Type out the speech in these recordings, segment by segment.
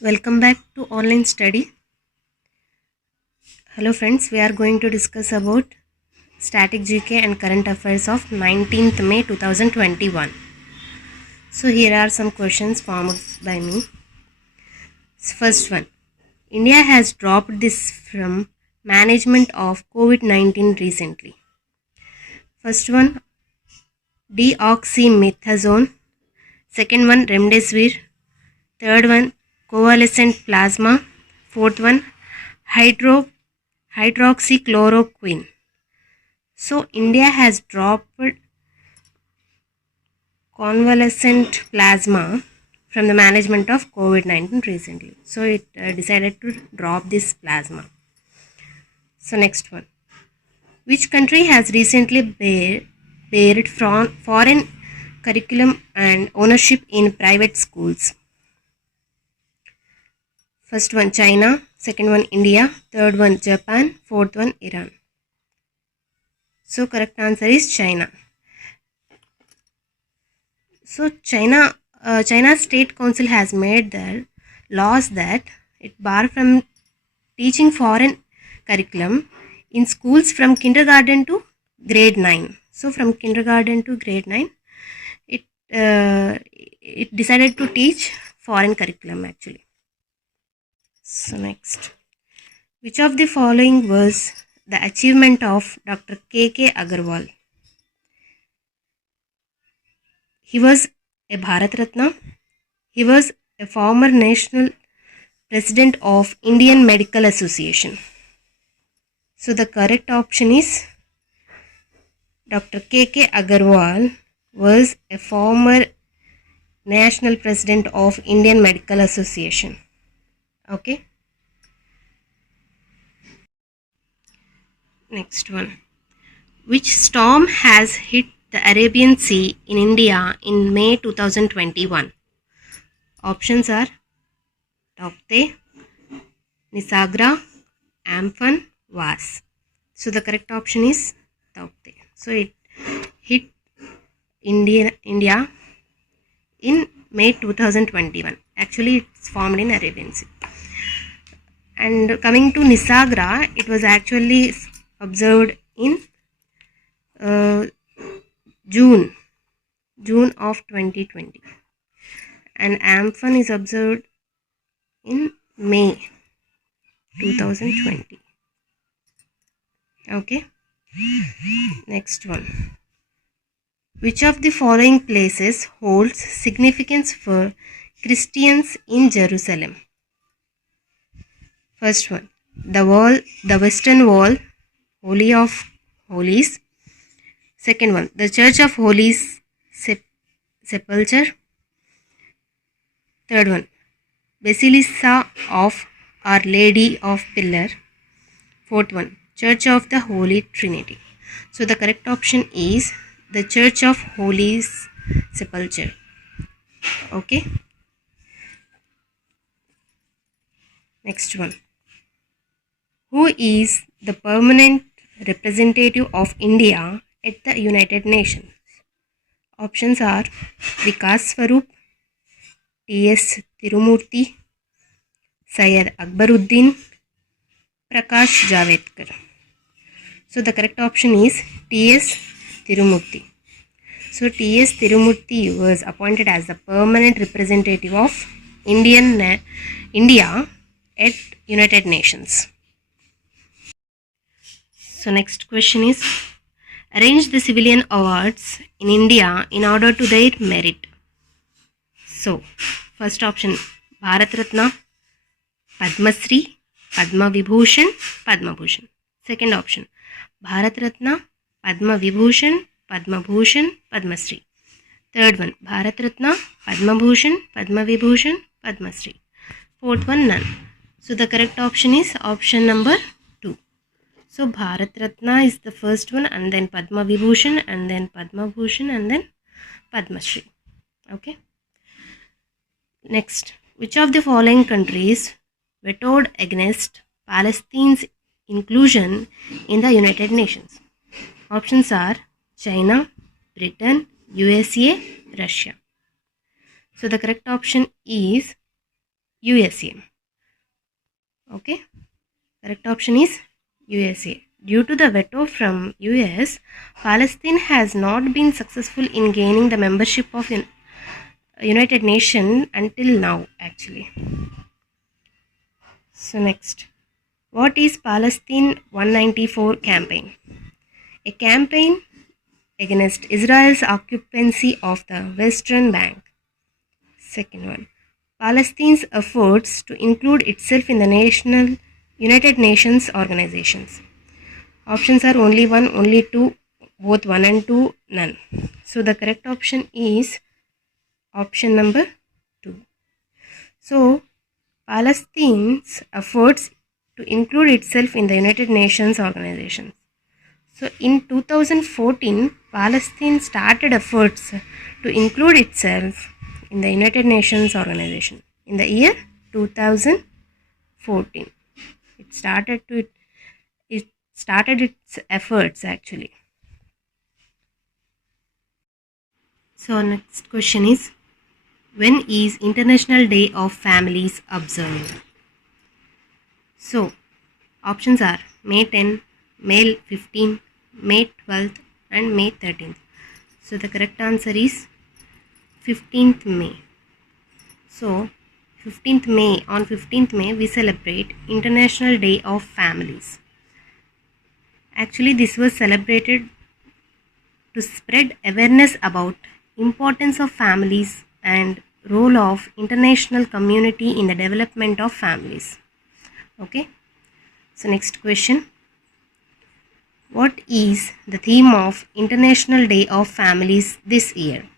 Welcome back to online study. Hello friends, we are going to discuss about static GK and current affairs of 19th May 2021. So here are some questions formed by me. First one, India has dropped this from management of COVID-19 recently. First one, deoxymethasone. Second one, remdesivir. Third one, convalescent plasma. Fourth one, hydroxychloroquine. So India has dropped convalescent plasma from the management of COVID-19 recently. So it decided to drop this plasma. So next one. Which country has recently barred foreign curriculum and ownership in private schools? First one China, second one India, third one Japan, fourth one Iran. So correct answer is China. So China's State Council has made the laws that it bar from teaching foreign curriculum in schools from kindergarten to grade 9. So from kindergarten to grade 9, it decided to teach foreign curriculum actually. So next, which of the following was the achievement of Dr. K.K. Agarwal? He was a Bharat Ratna. He was a former national president of Indian Medical Association. So the correct option is Dr. K.K. Agarwal was a former national president of Indian Medical Association. Okay. Next one. Which storm has hit the Arabian Sea in India in May 2021? Options are Taukte, Nisarga, Amphan, Vas. So the correct option is Taukte. So it hit India in May 2021. Actually, it's formed in Arabian Sea. And coming to Nisarga, it was actually observed in June of 2020. And Amphan is observed in May 2020. Okay. Next one. Which of the following places holds significance for Christians in Jerusalem? First one, the Western Wall, Holy of Holies. Second one, the Church of Holy Sepulchre. Third one, Basilica of Our Lady of Pillar. Fourth one, Church of the Holy Trinity. So the correct option is the Church of Holy Sepulchre. Okay. Next one. Who is the permanent representative of India at the United Nations? Options are Vikas Swarup, T.S. Tirumurti, Syed Akbaruddin, Prakash Javadekar. So the correct option is T.S. Tirumurti. So T.S. Tirumurti was appointed as the permanent representative of India at United Nations. So next question is, arrange the civilian awards in India in order to their merit. So first option, Bharat Ratna, Padma Shri, Padma Vibhushan, Padma Bhushan. Second option, Bharat Ratna, Padma Vibhushan, Padma Bhushan, Padma Shri. Third one, Bharat Ratna, Padma Bhushan, Padma Vibhushan, Padma Shri. Fourth one, none. So the correct option is option number 2. So Bharat Ratna is the first one, and then Padma Vibhushan, and then Padma Bhushan, and then Padma Shri. Okay. Next, which of the following countries vetoed against Palestine's inclusion in the United Nations? Options are China, Britain, USA, Russia. So the correct option is USA. Okay, correct option is USA. Due to the veto from US, Palestine has not been successful in gaining the membership of United Nations until now actually. So next, what is Palestine 194 campaign? A campaign against Israel's occupancy of the Western Bank. Second one, Palestine's efforts to include itself in the United Nations organizations. Options are only one, only two, both one and two, none. So the correct option is option number 2. So Palestine's efforts to include itself in the United Nations organization. So in 2014, Palestine started efforts to include itself in the United Nations organization. In the year 2014, it started its efforts actually. So next question is, when is International Day of Families observed? So options are May 10, May 15, May 12th and May 13th. So the correct answer is 15th May. So 15th May, on 15th May we celebrate International Day of Families. Actually this was celebrated to spread awareness about importance of families and role of international community in the development of families. Okay, so next question, what is the theme of International Day of Families this year?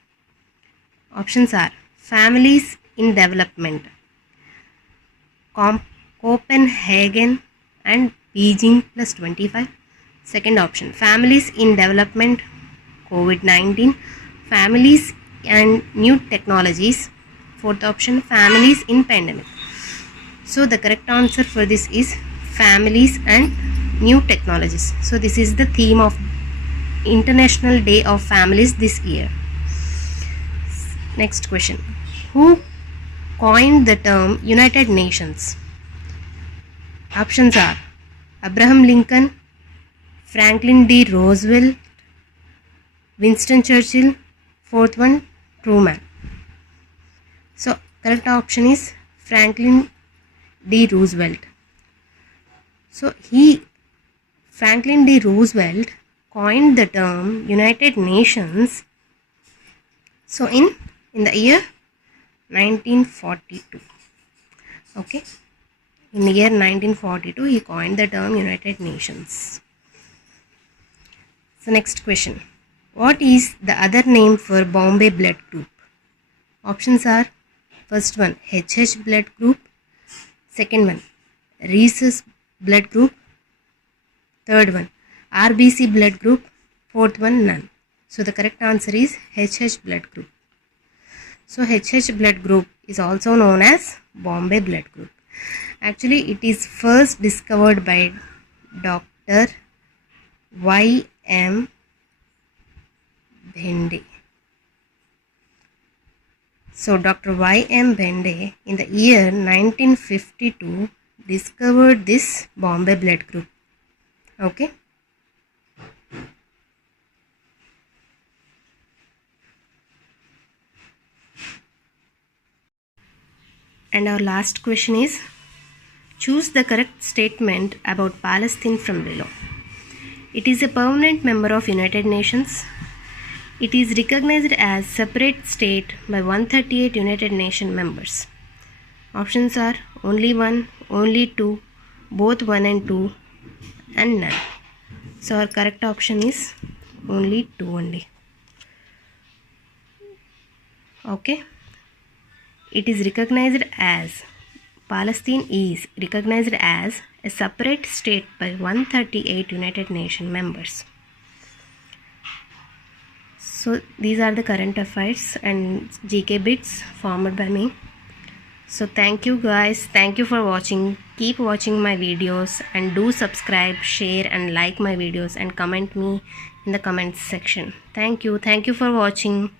Options are Families in Development, Copenhagen and Beijing plus 25. Second option, Families in Development, COVID-19, Families and New Technologies. Fourth option, Families in Pandemic. So the correct answer for this is Families and New Technologies. So this is the theme of International Day of Families this year. Next question, who coined the term United Nations? Options are Abraham Lincoln, Franklin D. Roosevelt, Winston Churchill, fourth one, Truman. So correct option is Franklin D. Roosevelt. So Franklin D. Roosevelt coined the term United Nations. So in the year 1942. Okay, in the year 1942 he coined the term United Nations. So next question, what is the other name for Bombay Blood Group? Options are first one, HH Blood Group, second one, Rhesus Blood Group, third one, RBC Blood Group, fourth one, none. So the correct answer is HH Blood Group. So HH Blood Group is also known as Bombay Blood Group. Actually it is first discovered by Dr. Y.M. Bhende. So Dr. Y.M. Bhende in the year 1952 discovered this Bombay Blood Group. Okay. And our last question is, choose the correct statement about Palestine from below. It is a permanent member of United Nations. It is recognized as separate state by 138 United Nations members. Options are only one, only two, both one and two, and none. So our correct option is only two only. Okay. It is recognized as, Palestine is recognized as a separate state by 138 United Nations members. So these are the current affairs and GK bits formed by me. So thank you guys, thank you for watching. Keep watching my videos and do subscribe, share and like my videos and comment me in the comments section. Thank you for watching.